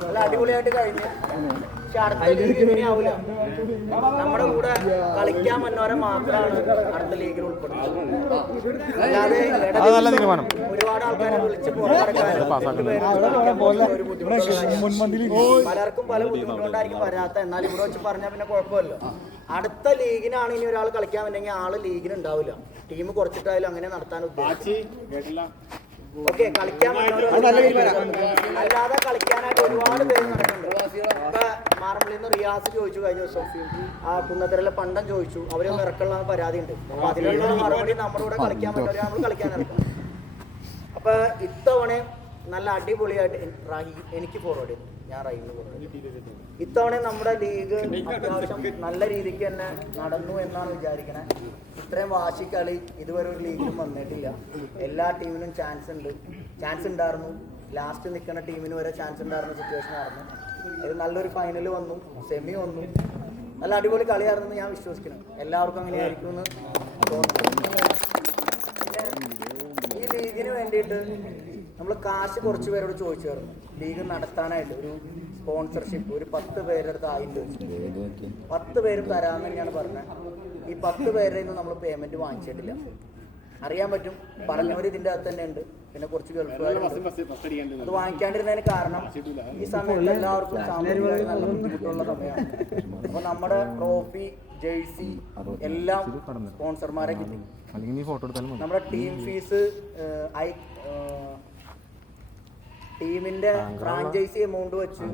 നല്ല അടിപൊളിയായിട്ട് കഴിഞ്ഞ്. പക്ഷെ അടുത്ത ലീഗ് ഇങ്ങനെയാവില്ല. നമ്മുടെ കൂടെ കളിക്കാൻ വന്നവരെ മാത്രമാണ് അടുത്ത ലീഗിൽ ഉൾപ്പെടുന്നത്. അല്ലാതെ ഒരുപാട് ആൾക്കാരെ വിളിച്ച് പലർക്കും പല ബുദ്ധിമുട്ടുകൊണ്ടായിരിക്കും വരാത്ത. എന്നാൽ ഇവിടെ വെച്ച് പറഞ്ഞാൽ പിന്നെ കുഴപ്പമില്ല. അടുത്ത ലീഗിനാണ് ഇനി ഒരാൾ കളിക്കാൻ പറ്റുമെങ്കിൽ ആള് ലീഗിന് ഉണ്ടാവില്ല. ടീം കുറച്ചിട്ടായാലും അങ്ങനെ നടത്താൻ ഉദ്ദേശിച്ചു. ഓക്കെ, കളിക്കാൻ അല്ലാതെ കളിക്കാനായിട്ട് ഒരുപാട് പേര് നടക്കുന്നുണ്ട്. ഇപ്പൊ മാറമ്പള്ളിന്ന് റിയാസ് ചോദിച്ചു കഴിഞ്ഞ ദിവസം, ആ കുന്നത്തരയിലെ പണ്ടം ചോദിച്ചു, അവരൊന്നും ഇറക്കുള്ള പരാതി ഉണ്ട്. അപ്പൊ അതിനുള്ള മറുപടി നമ്മുടെ കൂടെ കളിക്കാൻ പറ്റും, നമ്മൾ കളിക്കാൻ ഇറക്കണം. അപ്പൊ ഇത്തവണ നല്ല അടിപൊളിയായിട്ട് എനിക്ക് ഫോർവേഡ് ചെയ്തു, ഞാൻ റഹീമിന് ഫോർവേഡ്. ഇത്തവണ നമ്മുടെ ലീഗ് അത്യാവശ്യം നല്ല രീതിക്ക് തന്നെ നടന്നു എന്നാണ് വിചാരിക്കണേ. ഇത്രയും വാശിക്കളി ഇതുവരെ ഒരു ലീഗിലും വന്നിട്ടില്ല. എല്ലാ ടീമിനും ചാൻസ് ഉണ്ടായിരുന്നു. ലാസ്റ്റ് നിൽക്കുന്ന ടീമിന് വരെ ചാൻസ് ഉണ്ടായിരുന്ന സിറ്റുവേഷൻ ആയിരുന്നു. ഇത് നല്ലൊരു ഫൈനൽ വന്നു, സെമി വന്നു. നല്ല അടിപൊളി കളിയായിരുന്നു ഞാൻ വിശ്വസിക്കുന്നു. എല്ലാവർക്കും അങ്ങനെയായിരിക്കും എന്ന് തോന്നുന്നു. ഈ ലീഗിന് വേണ്ടിയിട്ട് നമ്മൾ കാശ് കുറച്ച് പേരോട് ചോദിച്ചായിരുന്നു. ലീഗ് നടത്താനായിട്ട് ഒരു സ്പോൺസർഷിപ്പ് ഒരു 10 പേരുടെ അടുത്ത് ആയിട്ട് 10 പേരും തരാമെന്ന് തന്നെയാണ് പറഞ്ഞത്. ഈ 10 പേരുടെ നിന്ന് നമ്മൾ പേയ്മെന്റ് വാങ്ങിച്ചിട്ടില്ല. അറിയാൻ പറ്റും, പറഞ്ഞവർ ഇതിൻ്റെ അകത്ത് തന്നെ ഉണ്ട്. പിന്നെ കുറച്ച് ഗൾഫുകാരുണ്ട്. അത് വാങ്ങിക്കാണ്ടിരുന്നതിന് കാരണം ഈ സമയത്ത് എല്ലാവർക്കും സാമ്പത്തികമായി നല്ല ബുദ്ധിമുട്ടുള്ള സമയമാണ്. അപ്പോൾ നമ്മുടെ ട്രോഫി, ജേഴ്സി എല്ലാം സ്പോൺസർമാരെ കിട്ടി. നമ്മുടെ ടീം ഫീസ്, ടീമിന്റെ ഫ്രാഞ്ചൈസി എമൗണ്ട് വെച്ച്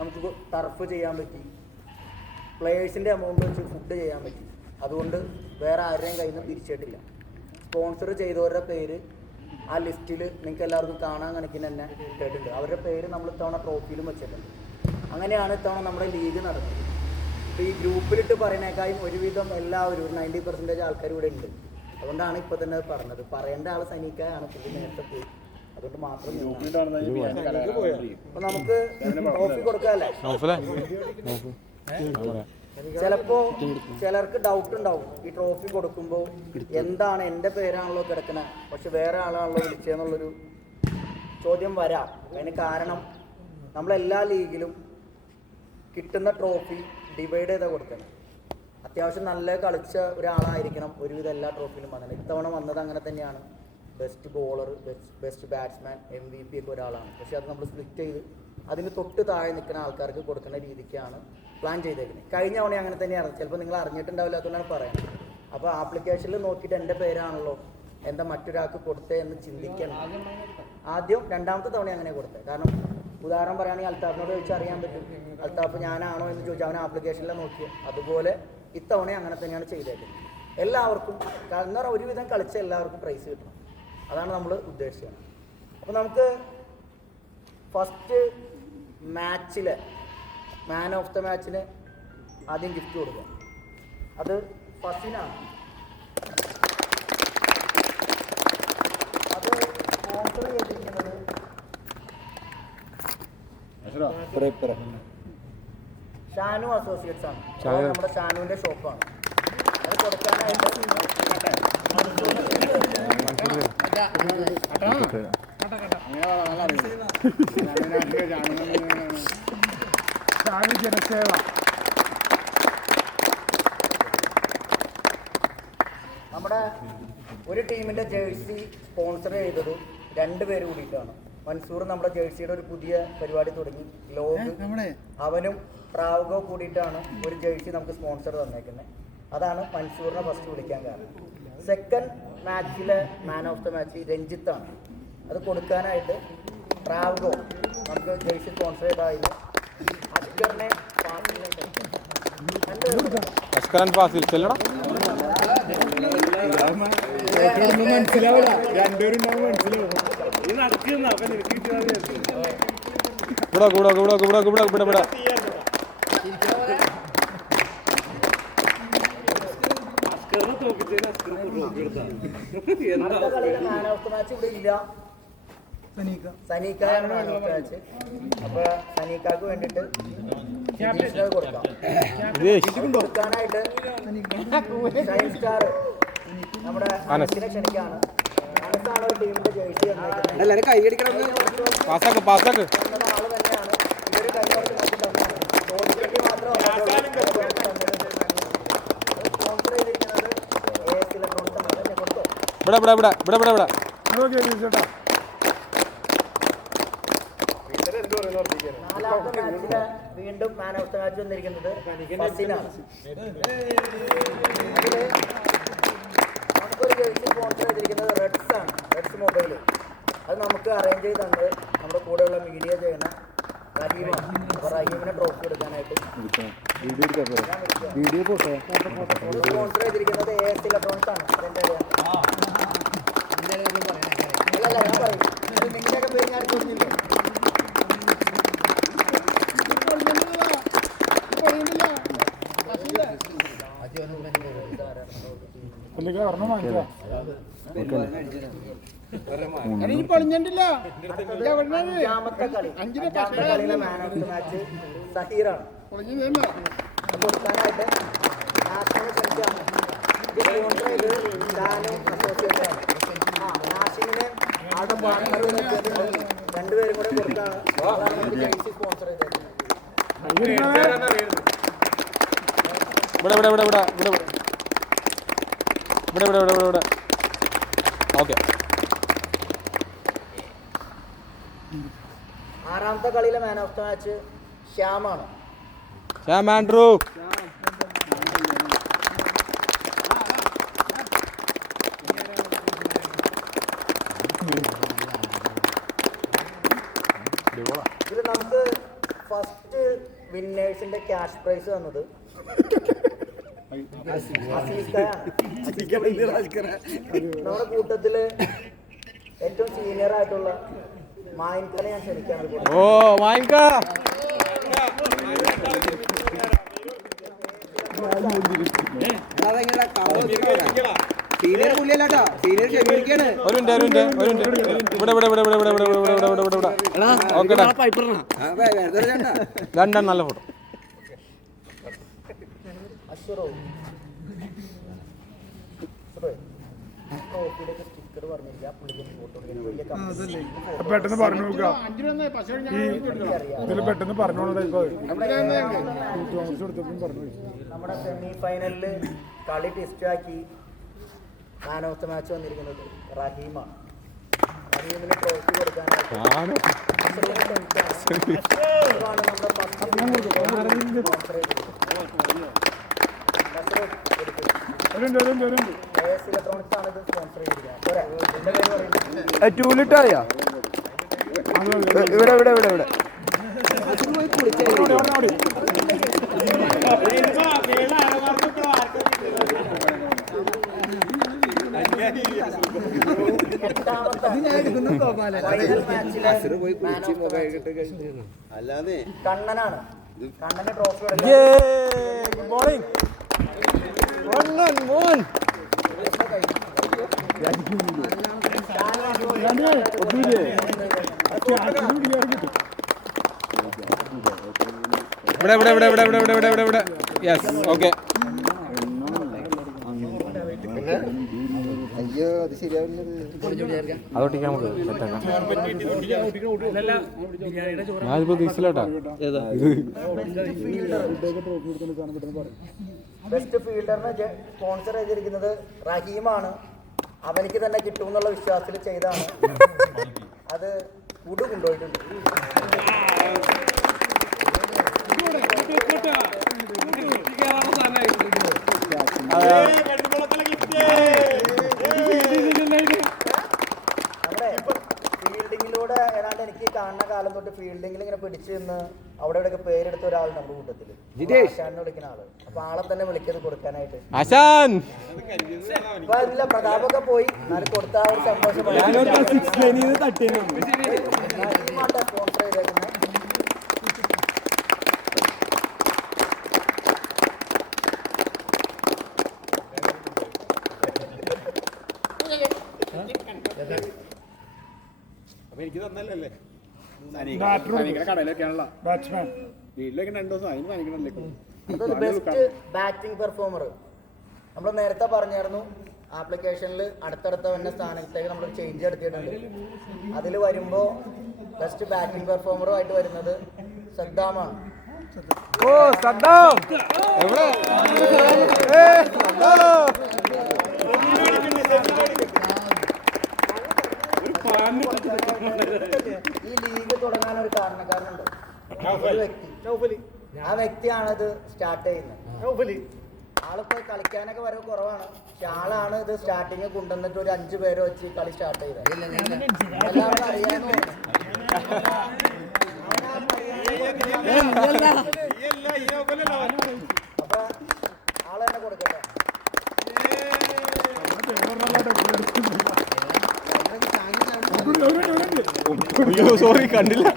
നമുക്ക് ടർഫ് ചെയ്യാൻ പറ്റി. പ്ലേയേഴ്സിന്റെ എമൗണ്ട് വെച്ച് ഫുഡ് ചെയ്യാൻ പറ്റി. അതുകൊണ്ട് വേറെ ആരുടെയും കയ്യിൽ നിന്ന് പിരിച്ചിട്ടില്ല. സ്പോൺസർ ചെയ്തവരുടെ പേര് ആ ലിസ്റ്റിൽ നിങ്ങൾക്ക് എല്ലാവർക്കും കാണാൻ കണക്കിന് തന്നെ ഇട്ടിട്ടുണ്ട്. അവരുടെ പേര് നമ്മൾ ഇത്തവണ ട്രോഫിയിലും വെച്ചിട്ടുണ്ട്. അങ്ങനെയാണ് ഇത്തവണ നമ്മുടെ ലീഗ് നടന്നത്. ഇപ്പോൾ ഈ ഗ്രൂപ്പിലിട്ട് പറയുന്നേക്കാളും ഒരുവിധം എല്ലാവരും 90% ആൾക്കാർ ഇവിടെ ഉണ്ട്. അതുകൊണ്ടാണ് ഇപ്പോൾ തന്നെ അത് പറഞ്ഞത്. പറയേണ്ട ആൾ സനീക്കായാണ്, പുള്ളി നേരത്തെ പോയി. അതുകൊണ്ട് മാത്രം അപ്പൊ നമുക്ക് ട്രോഫി കൊടുക്കാല്ലേ. ചിലപ്പോ ചിലർക്ക് ഡൗട്ട് ഉണ്ടാവും, ഈ ട്രോഫി കൊടുക്കുമ്പോൾ എന്താണ് എൻ്റെ പേരാണല്ലോ കിടക്കണേ, പക്ഷെ വേറെ ആളാണല്ലോ വിളിച്ചതെന്നുള്ളൊരു ചോദ്യം വരാം. അതിന് കാരണം നമ്മളെല്ലാ ലീഗിലും കിട്ടുന്ന ട്രോഫി ഡിവൈഡ് ചെയ്താൽ കൊടുക്കണം. അത്യാവശ്യം നല്ല കളിച്ച ഒരാളായിരിക്കണം ഒരുവിധം എല്ലാ ട്രോഫിയിലും വന്നത്. ഇത്തവണ വന്നത് അങ്ങനെ തന്നെയാണ്. Best bowler, best batsman, MVP ഒക്കെ ഒരാളാണ്. പക്ഷെ അത് നമ്മൾ സ്പ്ലിറ്റ് ചെയ്ത് അതിന് തൊട്ട് താഴെ നിൽക്കുന്ന ആൾക്കാർക്ക് കൊടുക്കുന്ന രീതിക്കാണ് പ്ലാൻ ചെയ്തേക്കുന്നത്. കഴിഞ്ഞ തവണ അങ്ങനെ തന്നെയാണ്. ചിലപ്പോൾ നിങ്ങൾ അറിഞ്ഞിട്ടുണ്ടാവില്ലാത്തതുകൊണ്ടാണ് പറയുന്നത്. അപ്പോൾ ആപ്ലിക്കേഷനിൽ നോക്കിയിട്ട് എൻ്റെ പേരാണല്ലോ എന്താ മറ്റൊരാൾക്ക് കൊടുത്തേ എന്ന് ചിന്തിക്കണം. ആദ്യം രണ്ടാമത്തെ തവണ അങ്ങനെ കൊടുത്തത്. കാരണം ഉദാഹരണം പറയുകയാണെങ്കിൽ അൽത്താഫിനോട് ചോദിച്ചാൽ അറിയാൻ പറ്റും, അൽത്താഫ് ഞാനാണോ എന്ന് ചോദിച്ചാൽ അവൻ ആപ്ലിക്കേഷനിൽ നോക്കിയത്. അതുപോലെ ഇത്തവണ അങ്ങനെ തന്നെയാണ് ചെയ്തേക്കുന്നത്. എല്ലാവർക്കും കാരണം ഒരുവിധം കളിച്ച എല്ലാവർക്കും പ്രൈസ് കിട്ടണം. അതാണ് നമ്മൾ ഉദ്ദേശിച്ചത്. അപ്പോൾ നമുക്ക് ഫസ്റ്റ് മാച്ചിലെ മാൻ ഓഫ് ദ മാച്ചിന് ആദ്യം ഗിഫ്റ്റ് കൊടുക്കാം. അത് ഫസിനാണ്. അത് സ്പോൺസർ ചെയ്തിരിക്കുന്നത് ഷാനു അസോസിയേറ്റ്സ് ആണ്. നമ്മുടെ ഷാനുവിൻ്റെ ഷോപ്പാണ്. അത് കൊടുക്കാനായിട്ട് ജനസേവ നമ്മുടെ ഒരു ടീമിന്റെ ജേഴ്സി സ്പോൺസർ ചെയ്തത് 2 പേര് കൂടിയിട്ടാണ്. മൻസൂർ നമ്മുടെ ജേഴ്സിയുടെ ഒരു പുതിയ പരിപാടി തുടങ്ങി, ലോഗ്. അവനും പ്രാവുകോ കൂടിയിട്ടാണ് ഒരു ജേഴ്സി നമുക്ക് സ്പോൺസർ തന്നേക്കുന്നത്. അതാണ് മൻസൂറിനെ ഫസ്റ്റ് വിളിക്കാൻ കാരണം. സെക്കൻഡ് മാച്ചിലെ മാൻ ഓഫ് ദ മാച്ച് രഞ്ജിത്താണ്. അത് കൊടുക്കാനായിട്ട് പ്രാവുകോ നമുക്ക് ജേഴ്സി സ്പോൺസർ ചെയ്തായിരുന്നു. അസ്കറിനെ ഫാസിൽ ചെല്ലണം. മാൻ ഓഫ് ദ മാച്ച് ഇവിടെ ഇല്ല, സനീക്കാണ് മാൻ ഓഫ് ദ മാച്ച്. അപ്പൊ സനീക്കാക്ക് വേണ്ടിട്ട് കൊടുക്കാനായിട്ട് ഷൈൻ സ്റ്റാർ നമ്മുടെ അനസിനെ ക്ഷണിക്കാണ്. അനസാണ് ഒരു ടീമിന്റെ ജേഴ്സി ആള് തന്നെയാണ്. നാലാമത്തെ മാച്ചില് വീണ്ടും മാൻ ഓഫ് ദ മാച്ച് വന്നിരിക്കുന്നത് ഫസിനാണ്. അതില് നമുക്കൊരു ജേഴ്സി സ്പോൺസർ ചെയ്തിരിക്കുന്നത് റെഡ്സ് ആണ്, റെഡ്സ് മൊബൈൽ. അത് നമുക്ക് അറേഞ്ച് ചെയ്ത് തന്നത് നമ്മുടെ കൂടെയുള്ള മീഡിയ ചെയ്യുന്ന റഹീമാണ്. അപ്പോൾ റഹീമിനെ ട്രോഫി എടുക്കാനായിട്ട് സ്പോൺസർ ചെയ്തിരിക്കുന്നത് AS ഇലക്ട്രോണിക്സ് ആണ്. അതെന്റെ അല്ലല്ല, ഞാൻ പറയും നിങ്ങളുടെയൊക്കെ പേര് ഞാൻ ചോദിച്ചില്ലേ? അഞ്ചാമത്തെ കളിയിലെ മാൻ ഓഫ് ദ മാച്ച് സഹീറാണ്. കൊടുക്കാനായിട്ട് നാഷിനെ ക്ഷണിച്ചാണ്. ഇത് സ്പോൺസർ ചെയ്ത് ഷാനും അസോസിയേറ്റാണ്. നാഷിനെ ആളുടെ പാർട്ണർ രണ്ടുപേരും കൂടെ കൊടുത്താണ് ജേഴ്സി സ്പോൺസർ ചെയ്തത്. ആറാമത്തെ കളിയിലെ മാൻ ഓഫ് ദ മാച്ച് ശ്യാമാണ്. ശ്യാം ആൻഡ്രൂ. ഇതിൽ നമുക്ക് ഫസ്റ്റ് വിന്നേഴ്സിന്റെ ക്യാഷ് പ്രൈസ് തന്നത് നമ്മുടെ കൂട്ടത്തില് ഏറ്റവും സീനിയർ ആയിട്ടുള്ള മായിൻകനെ ഞാൻ ക്ഷണിക്കാണ്. ഓ മായിൻക രണ്ടാണ് നല്ല ഫോട്ടോ. സ്റ്റിക്കർ പറഞ്ഞിരിക്കുക, പെട്ടെന്ന് പറഞ്ഞു പെട്ടെന്ന് പറഞ്ഞോളൂ. നമ്മുടെ സെമി ഫൈനലില് കളി ടെസ്റ്റാക്കി മാൻ ഓഫ് ദ മാച്ച് വന്നിരിക്കുന്നത് റഹീമാണ്. റഹീമിന് ട്രോഫി കൊടുക്കാനായിട്ട് നമ്മുടെ AS ഇലക്ട്രോണിക്സ് ആണ് ഇത് സ്പോൺസർ ചെയ്തിരിക്കുന്നത്. ടൂലിട്ടറിയാ ഇവിടെ ഇവിടെ ഇവിടെ ഇവിടെ അല്ലാതെ കണ്ണനാണ്. കണ്ണന് ട്രോഫി അയ്യോ അത് ശരിയാവില്ല. അതൊട്ടിക്കാൻ നമുക്ക് ഞാനിപ്പോ ദിസിലാട്ടാ. ബെസ്റ്റ് ഫീൽഡറിനെ സ്പോൺസർ ചെയ്തിരിക്കുന്നത് റഹീമാണ്. അവനിക്ക് തന്നെ കിട്ടുമെന്നുള്ള വിശ്വാസത്തിൽ ചെയ്താണ്. അത് ഉടു കൊണ്ടുപോയിട്ടുണ്ട്. നമ്മുടെ ഫീൽഡിങ്ങിലൂടെ ഏതാണ്ട് എനിക്ക് കാണുന്ന കാലം തൊട്ട് ഫീൽഡിങ്ങിൽ ഇങ്ങനെ പിടിച്ചു നിന്ന് അവിടെ ഇവിടെയൊക്കെ പേരെടുത്ത ഒരാളുണ്ട് നമ്മുടെ കൂട്ടത്തില്, ആശാനെ വിളിക്കുന്ന ആള്. അപ്പൊ ആളെ തന്നെ വിളിക്കുന്നത് കൊടുക്കാനായിട്ട്. ആശാൻ അപ്പൊ അതില്ല, പ്രതാപൊക്കെ പോയി, എന്നാലും കൊടുത്ത ആ ഒരു സന്തോഷം സ്പോൺസർ ചെയ്തേക്കുന്നത്. എനിക്ക് തന്നല്ലേ ബാറ്റ്സ്മാൻ വീട്ടിലേക്ക് 2 ദിവസം അതിന് കാണിക്കണല്ലേ. ബെസ്റ്റ് ബാറ്റിംഗ് പെർഫോമർ നമ്മൾ നേരത്തെ പറഞ്ഞായിരുന്നു. ആപ്ലിക്കേഷനിൽ അടുത്തടുത്ത വന്ന സ്ഥാനത്തേക്ക് നമ്മൾ ചേഞ്ച് എടുത്തിട്ടുണ്ട്. അതിൽ വരുമ്പോൾ ബെസ്റ്റ് ബാറ്റിംഗ് പെർഫോമറുമായിട്ട് വരുന്നത് സദ്ദാമാണ്. ഓ സദ്ദാം എവിടെ? ഈ ലീഗ് തുടങ്ങാൻ ഒരു കാരണക്കാരനുണ്ട്. ഒരു വ്യക്തി. ആ വ്യക്തിയാണിത് സ്റ്റാർട്ട് ചെയ്യുന്നത്. ആളിപ്പോ കളിക്കാനൊക്കെ വരവ് കുറവാണ്. പക്ഷെ ആളാണ് ഇത് സ്റ്റാർട്ടിങ് കൊണ്ടുവന്നിട്ട് ഒരു 5 പേരെ വെച്ച് കളി സ്റ്റാർട്ട് ചെയ്തത്. എല്ലാവർക്കും അറിയാമെന്ന് അപ്പൊ ആള് തന്നെ കൊടുക്കട്ടെ. സോറി കണ്ടില്ല.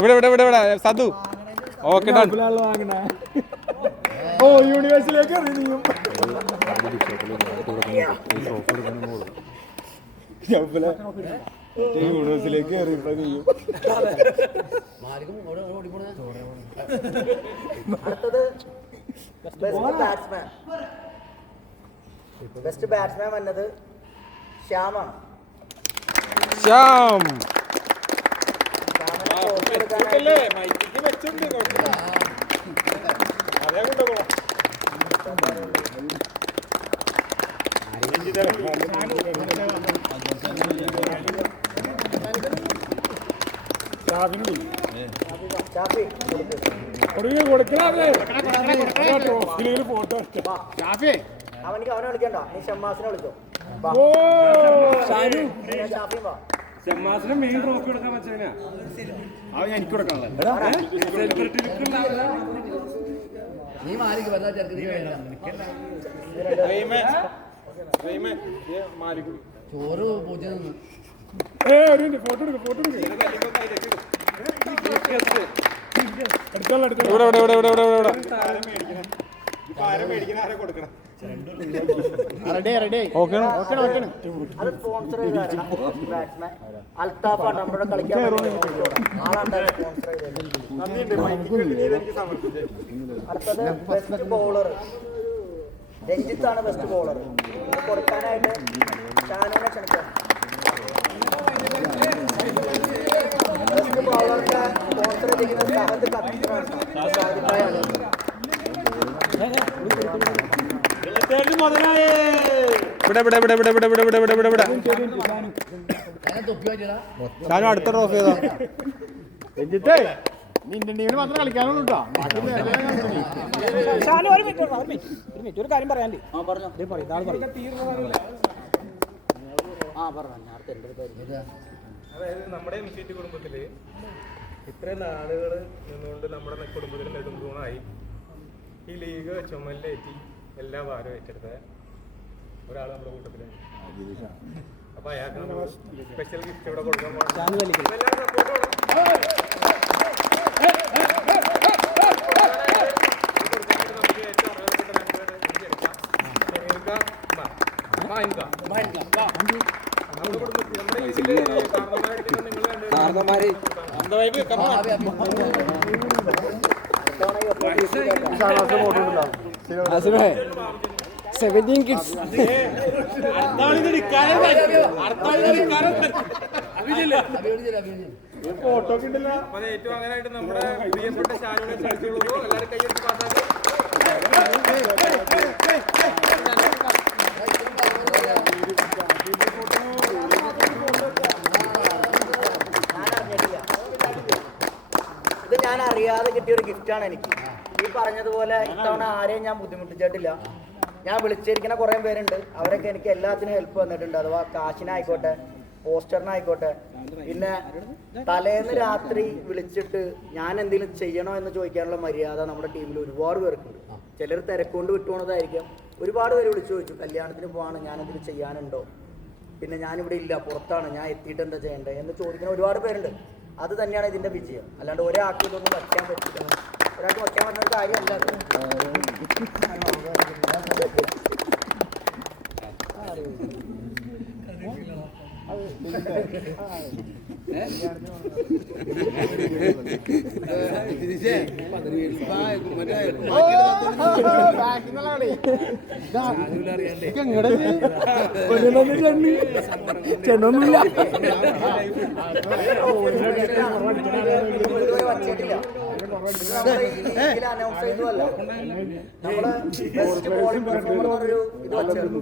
ഇവിടെ സദു. Okay done. ഓ യൂണിവേഴ്സിലേക്ക് യൂണിവേഴ്സിലേക്ക് എറിയപ്പോ ചെയ്യും. അടുത്തത് ബെസ്റ്റ് ബാറ്റ്സ്മാൻ വന്നത് ശ്യാമാണ്. ശ്യാം. അവനെ വിളിക്കണ്ട, നീ ഷമ്മാസിനെ വിളിച്ചോ. ഷമ്മാസിന് മെയിൻ ട്രോഫി കൊടുക്കാൻ പറ്റുന്ന എനിക്ക് കൊടുക്കാനുള്ള നീ മാലിക്ക് വന്നാൽ ചെറുക്കന് ചോറ് പൂച്ച നിന്ന് ഫോട്ടോ എടുക്കും. അത് സ്പോൺസർ ചെയ്താണ് ബാറ്റ്സ്മാൻ അൽത്താഫാണ് നമ്മുടെ കളിക്കാൻ ആളാണ് സ്പോൺസർ ചെയ്തത്. അടുത്തത് ബെസ്റ്റ് ബൗളർ രഞ്ജിത്താണ് ബെസ്റ്റ് ബൗളർ. കൊടുക്കാനായിട്ട് ഷാനുവിനെ ക്ഷണിക്കാം. ബെസ്റ്റ് ബൗളറിന്റെ സ്പോൺസർ ചെയ്തിരിക്കുന്നത് സഹദ് ഖത്തറാണ്. ഷാനു അടുത്ത ട്രോഫി ഏതാ? നിന്റെ ടീമിന് മാത്രം കളിക്കാനുള്ളൂ കേട്ടോ. ഒരു കാര്യം പറയാൻ അതായത് നമ്മുടെ എംസിറ്റി കുടുംബത്തിൽ ഇത്രയും നാളുകൾ നിന്നുകൊണ്ട് നമ്മുടെ കുടുംബത്തിൽ നെടുന്തൂണായി ഈ ലീഗ് ചുമലിലേറ്റി എല്ലാ ഭാരവും ഏറ്റെടുത്ത ഒരാൾ നമ്മുടെ കൂട്ടത്തിലാണ്. അപ്പൊ അയാൾക്ക് നമ്മൾ സ്പെഷ്യൽ ഗിഫ്റ്റ് ഇവിടെ കൊടുക്കാൻ ഏറ്റവും അങ്ങനായിട്ട് നമ്മുടെ പ്രിയപ്പെട്ട ഷാനുവിനെ ക്ഷണിച്ചുള്ളൂ. എല്ലാവരും കൈയ്യെടുത്ത് പാസ്സാക്കി. ഇത് ഞാൻ അറിയാതെ കിട്ടിയ ഒരു ഗിഫ്റ്റാണ് എനിക്ക്. ഈ പറഞ്ഞതുപോലെ ഇത്തവണ ആരെയും ഞാൻ ബുദ്ധിമുട്ടിച്ചിട്ടില്ല. ഞാൻ വിളിച്ചിരിക്കുന്ന കുറേ പേരുണ്ട്. അവരൊക്കെ എനിക്ക് എല്ലാത്തിനും ഹെൽപ്പ് വന്നിട്ടുണ്ട്. അഥവാ കാശിനായിക്കോട്ടെ, പോസ്റ്ററിനായിക്കോട്ടെ. പിന്നെ തലേന്ന് രാത്രി വിളിച്ചിട്ട് ഞാൻ എന്തെങ്കിലും ചെയ്യണോ എന്ന് ചോദിക്കാനുള്ള മര്യാദ നമ്മുടെ ടീമിൽ ഒരുപാട് പേർക്കുണ്ട്. ചിലർ തിരക്കൊണ്ട് വിട്ടുപോണതായിരിക്കും. ഒരുപാട് പേര് വിളിച്ചു ചോദിച്ചു, കല്യാണത്തിന് പോവാണ്, ഞാൻ എന്തെങ്കിലും ചെയ്യാനുണ്ടോ, പിന്നെ ഞാനിവിടെ ഇല്ല, പുറത്താണ്, ഞാൻ എത്തിയിട്ട് എന്താ ചെയ്യേണ്ടത് എന്ന് ചോദിക്കുന്ന ഒരുപാട് പേരുണ്ട്. അത് തന്നെയാണ് ഇതിൻ്റെ വിജയം. അല്ലാണ്ട് ഒരാൾക്ക് ഇതൊന്നും വയ്ക്കാൻ പറ്റില്ല. ഒരാൾക്ക് വയ്ക്കാൻ പറ്റുന്ന ഒരു കാര്യമല്ല അത്. വച്ചിട്ടില്ല. നമ്മള് ഈ ലീഗിൽ അനൗൺസ് ചെയ്തതല്ല. നമ്മള് ബെസ്റ്റ് ബോളിംഗ് പെർഫോമർ എന്നൊരു ഇത് വെച്ചിരുന്നു.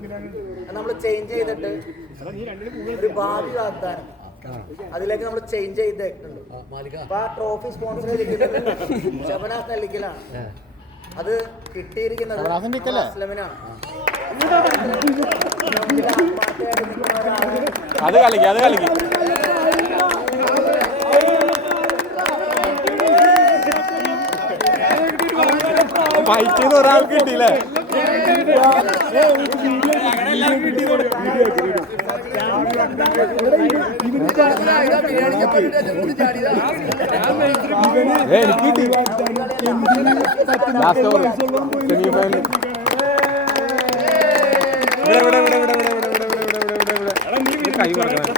നമ്മൾ ചേഞ്ച് ചെയ്തിട്ട് ഒരു ഭാവി വാഗ്ദാനം അതിലേക്ക് നമ്മൾ ചേഞ്ച് ചെയ്തിട്ടുണ്ട്. അപ്പൊ ആ ട്രോഫി സ്പോൺസർ ചെയ്തിരിക്കുന്നത് ഷബനാസ് നെല്ലിക്കലാണ്. അത് കിട്ടിയിരിക്കുന്നത് അസ്ലമിനാണ്. അത് കളിക്ക് ഫൈറ്റ് ചെയ്ത് ഒരാൾക്ക് കിട്ടിയില്ലേ? എനിക്ക് കിട്ടി ലാസ്റ്റ് ഓവർ സെമിഫൈനൽ. കൈ കൊടുക്കണം.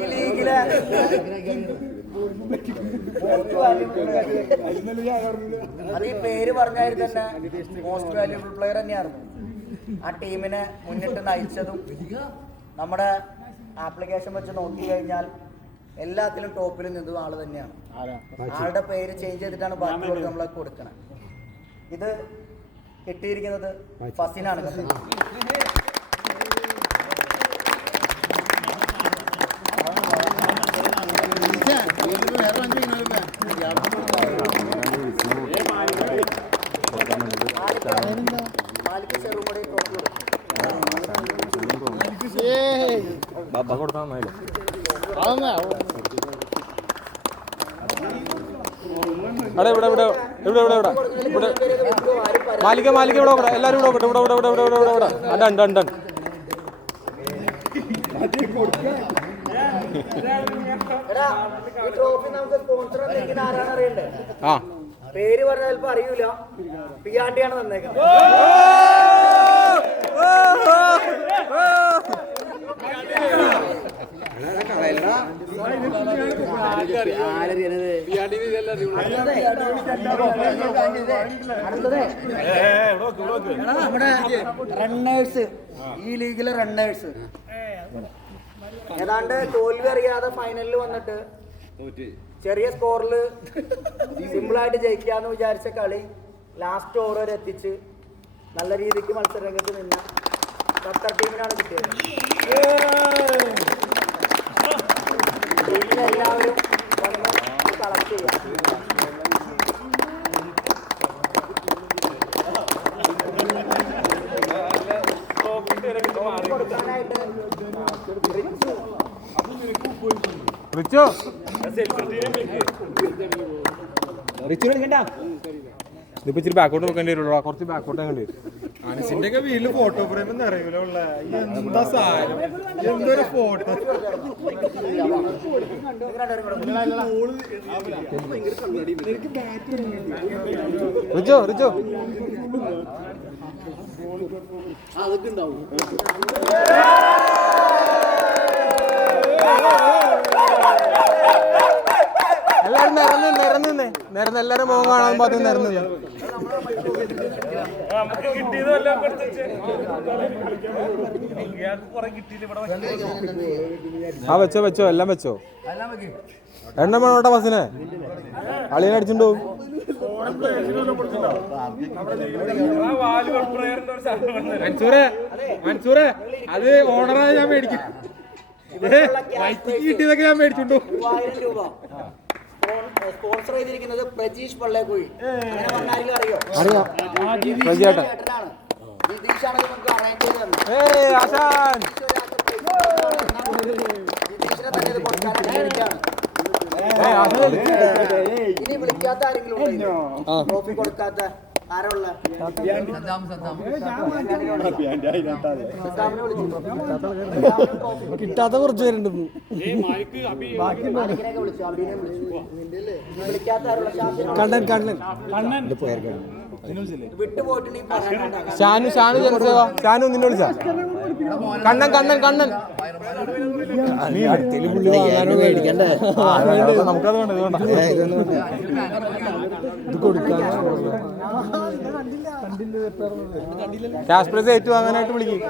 ഈ ലീഗിലെ അത് ഈ പേര് പറഞ്ഞാൽ തന്നെ മോസ്റ്റ് വാല്യുബിൾ പ്ലെയർ തന്നെയായിരുന്നു. ആ ടീമിനെ മുന്നിട്ട് നയിച്ചതും നമ്മുടെ ആപ്ലിക്കേഷൻ വെച്ച് നോക്കി കഴിഞ്ഞാൽ എല്ലാത്തിലും ടോപ്പിൽ നിന്നതും ആള് തന്നെയാണ്. ആളുടെ പേര് ചേഞ്ച് ചെയ്തിട്ടാണ് ബാക്കിയുള്ളത് നമ്മളെ കൊടുക്കണം. ഇത് കിട്ടിയിരിക്കുന്നത് ഫസിനാണ്. മാലിക ഇവിടെ എല്ലാരും ഇവിടെ അണ്ടൻ ആ പേര് പറഞ്ഞാൽ ചിലപ്പോ അറിയൂല. പിയാണ്ടിയാണ് തന്നേക്കാം. നമ്മുടെ റണ്ണേഴ്സ്, ഈ ലീഗിലെ റണ്ണേഴ്സ് ഏതാണ്ട് തോൽവി അറിയാതെ ഫൈനലിൽ വന്നിട്ട് ചെറിയ സ്കോറിൽ സിമ്പിളായിട്ട് ജയിക്കാന്ന് വിചാരിച്ച കളി ലാസ്റ്റ് ഓവർ വരെ എത്തിച്ച് നല്ല രീതിക്ക് മത്സരരംഗത്ത് നിന്ന ഖത്തർ ടീമിനാണ് കിട്ടിയത്. എല്ലാവരും വന്ന് കളക്ട് ചെയ്യാം. കൊടുക്കാനായിട്ട് റിച്ചോ ഇതിപ്പോ ഇച്ചിരി ബാക്കോട്ട് നോക്കേണ്ടി വരുള്ളൂ. കുറച്ച് ബാക്കോട്ട് വേണ്ടി വരും. അനസിന്റെ ഒക്കെ വീട്ടില് ഫോട്ടോ ഫ്രെയിം ഒന്നും അറിയൂല. എന്താ സാധനം, എന്തൊരു ഫോട്ടോ. റിച്ചോ അതൊക്കെ ഉണ്ടാവും. എല്ലാരും നിരന്ന് എല്ലാരും മുഖം കാണാൻ പാത്രം നിരന്ന് ആ വെച്ചോ എല്ലാം വെച്ചോ. എണ്ണ വേണോട്ടെ ബസ്സിനെ അളിയനെ അടിച്ചിട്ടുണ്ടോ? മൻസൂറെ അത് ഓണറായി ഞാൻ മേടിക്കും. കിട്ടിയതൊക്കെ ഞാൻ മേടിച്ചിട്ടുണ്ടോ? 3000 രൂപ സ്പോൺസർ ചെയ്തിരിക്കുന്നത് പ്രജീഷ് പള്ളേക്കുഴി. അറിയോ? അറിയാം. ചേട്ടനാണ്. നിതീഷാണ് നമുക്ക് അറേഞ്ച് ചെയ്ത് തന്നത്. നിതീഷിനെ തന്നെ ഇത് കൊടുക്കാനാണ്. ഇനി വിളിക്കാത്ത ആരെങ്കിലും ഉണ്ടോ? ട്രോഫി കൊടുക്കാത്ത ആരുള്ള? കിട്ടാത്ത കുറച്ച് പേരുണ്ട്. വിളിക്കാത്ത ആരുള്ള? കണ്ണൻ വിട്ടുപോയിട്ടുണ്ടെങ്കിൽ ഷാനു ജനസേവ ഷാനു നിന്നെ വിളിച്ച കണ്ണൻ നമുക്കത് വേണ്ട ഇത് കൊടുക്കാൻ ക്യാഷ് പ്രൈസ് ഏറ്റുവാങ്ങാനായിട്ട് വിളിക്കും.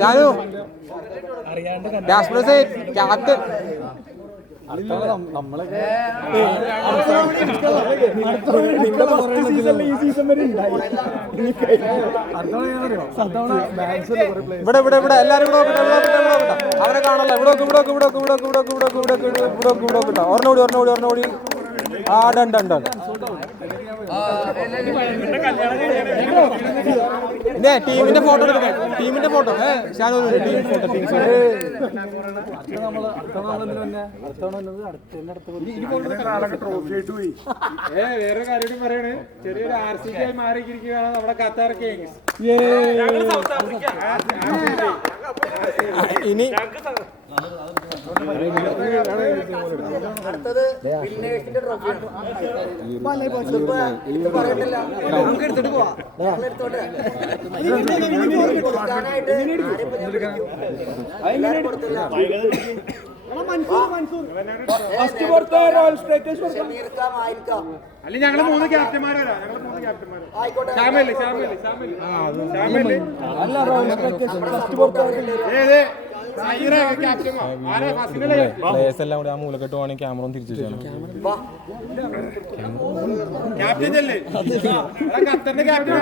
ഷാനു ക്യാഷ് പ്രൈസ് ക്യാപ്റ്റൻ ഇവിടെ ഇവിടെ ഇവിടെ എല്ലാരും ഇവിടെ നോക്കട്ടെ, ഇവിടെ നോക്കട്ടെ, ഇവിടെ നോക്കട്ടെ. അവരെ കാണല്ല. ഇവിടെ നോക്ക്, ഇവിടെ നോക്ക്, ഇവിടെ നോക്ക്, ഇവിടെ നോക്ക്, ഇവിടെ നോക്ക്, ഇവിടെ നോക്ക്, ഇവിടെ നോക്ക്, ഇവിടെ നോക്ക്, ഇവിടെ നോക്കട്ടെ. ഒരെണ്ണോടി ഒരെണ്ണോടി ഒരെണ്ണോടി. ആ ഡൺ ഡൺ ഡൺ. ടീമിന്റെ ഫോട്ടോ എടുക്കട്ടെ, ടീമിന്റെ ഫോട്ടോ. ഷാനു ടീമിന്റെ ഫോട്ടോ, ടീം വേറൊരു കാര്യം പറയണേ, ചെറിയൊരു RCB ആയി മാറിയിരിക്കുകയാണ് നമ്മുടെ ഖത്തർ കിങ്സ്. ഇനി അടുത്തത് വിന്നേഴ്സിന്റെ ട്രോഫിയാണ്. ഇത് പറയണ്ടല്ലോ, നമുക്ക് എടുത്തിട്ട് പോവാ. എടുത്തോട്ടെ കൊടുക്കാനായിട്ട് ആരെയും കൊടുത്തില്ല. അല്ലെങ്കിൽ ഞങ്ങള് 3 ക്യാപ്റ്റന്മാരോ, ഞങ്ങള് 3 ക്യാപ്റ്റന്മാരോ. ആയിക്കോട്ടെ. പ്ലേയേഴ്സ് എല്ലാം കൂടി ആ മൂലക്കെട്ട് പോകണമെങ്കിൽ ക്യാമറ ഒന്ന് തിരിച്ചു വെച്ചാൽ ക്യാപ്റ്റൻ അല്ലേ ഖത്തറിന്റെ ക്യാപ്റ്റൻ.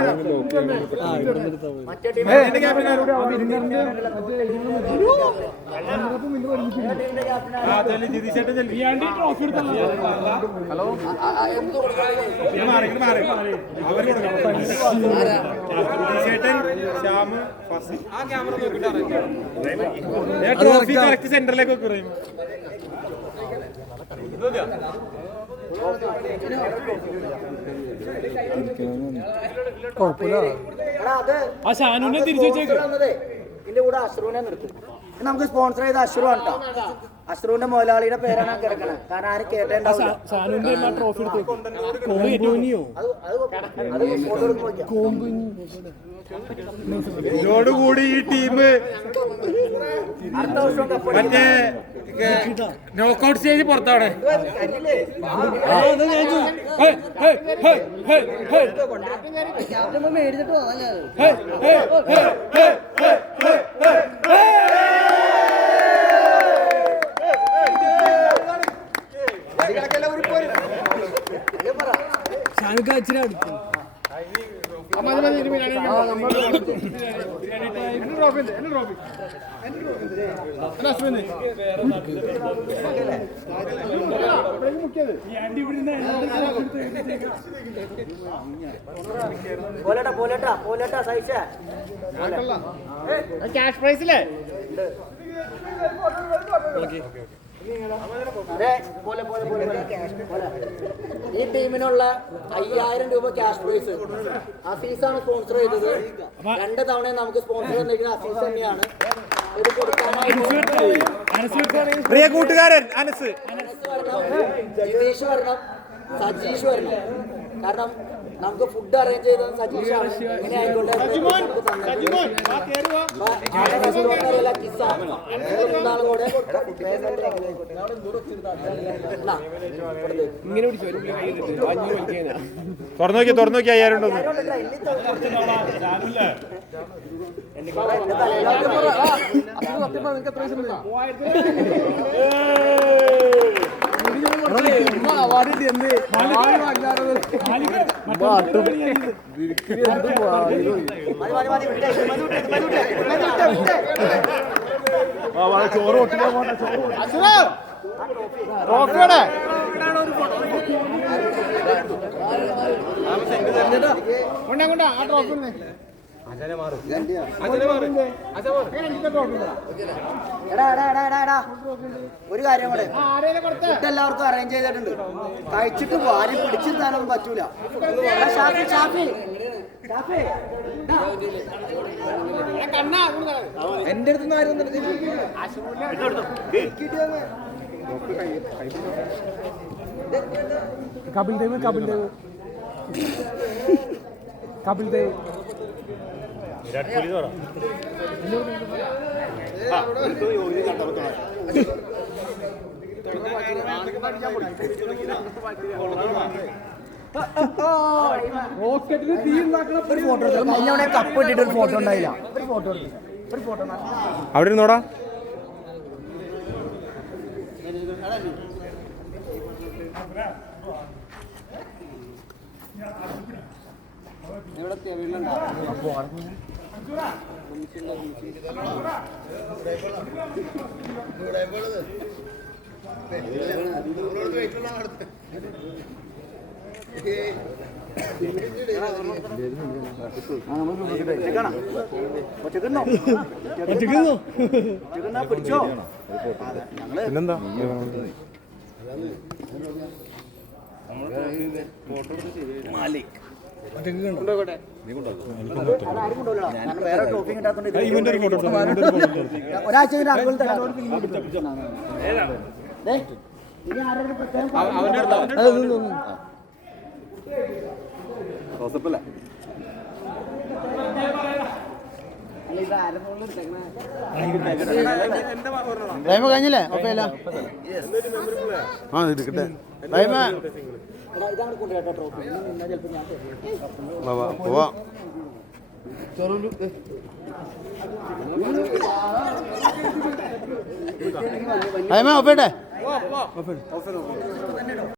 മറ്റേ ടീം ട്രോഫി കറക്റ്റ് സെന്ററിലേക്ക് വെക്കും. ഷാനുവിനെ തിരിച്ചു വെച്ചേക്ക്. ഇതിന്റെ കൂടെ അശ്രുവിനെ നിർത്തും. നമുക്ക് സ്പോൺസർ ചെയ്ത അശ്രു ആണ് കേട്ടോ. അശ്രുവിന്റെ മുതലാളിയുടെ പേരാണ് കിടക്കണത്. കാരണം ആരും കേട്ടേണ്ടാവില്ല. ഷാനുവിന്റെ എല്ലാ ട്രോഫി എടുത്ത് ഇതോടുകൂടി ഈ ടീം അടുത്ത വർഷം കപ്പ് മറ്റേ നോക്കൌട്ട് സ്റ്റേജ് പുറത്താണ്. മേടിച്ചിട്ട് പോകാല്ലേ? പോലെട്ടാ സൈഷ ക്യാഷ് പ്രൈസില്ലേ ഈ ടീമിനുള്ള 5000 രൂപ ക്യാഷ് പ്രൈസ് അസീസാണ് സ്പോൺസർ ചെയ്തത്. 2 തവണ നമുക്ക് സ്പോൺസർ തന്നിരിക്കുന്നത് അസീസ് തന്നെയാണ്. ഇത് കൊടുക്കാനായിട്ട് പ്രിയ കൂട്ടുകാരൻ അനസ് വരണം, ജിതീഷ് വരണം, സജീഷ് വരണം. കാരണം നമുക്ക് ഫുഡ് അറേഞ്ച് ചെയ്തത് സജീഷാണ്. ഇങ്ങനെ ആയിക്കോട്ടെ ഇങ്ങനെ പിടിച്ചു തുറന്നു നോക്കി 5000 ഉണ്ടോ. ചോറ് ഒട്ടിക്കാൻ പോട്ടെ. ഒരു കാര്യം കൂടെ, ഫുഡ് എല്ലാവർക്കും അറേഞ്ച് ചെയ്തിട്ടുണ്ട്. കഴിച്ചിട്ട് വാരി പിടിച്ചിരുത്താനൊന്നും പറ്റൂല. ഷാഫി ഷാഫി എന്റെ അടുത്ത് ആരും കപിൽ ദേവ് റോക്കറ്റിന് തീ ഉണ്ടാക്കണ ഒരു ഫോട്ടോ എടുത്തു. കഴിഞ്ഞ തവണ കപ്പ് ഇട്ടിട്ട് ഒരു ഫോട്ടോ ഉണ്ടായില്ല. ഒരു ഫോട്ടോ എടുത്തു. ഒരു ഫോട്ടോ അവിടെ ഇരുന്നോടാ. പിടിച്ചോ. പിന്നെന്താ വേറെ ട്രോഫി കിട്ടാത്തോണ്ട് ഒരാഴ്ച കഴിഞ്ഞ് ആളുകൾ തരാം. ദേ, ഇനി ആരെങ്കിലും പ്രത്യേകം കഴിഞ്ഞില്ലേ ഓക്കെ അല്ല ആ എടുക്കട്ടെ ഇതാണ് കൊണ്ടുവരട്ടെ ട്രോഫി. ചിലപ്പോൾ ഞാൻ പോവാ ഒപ്പേട്ടെ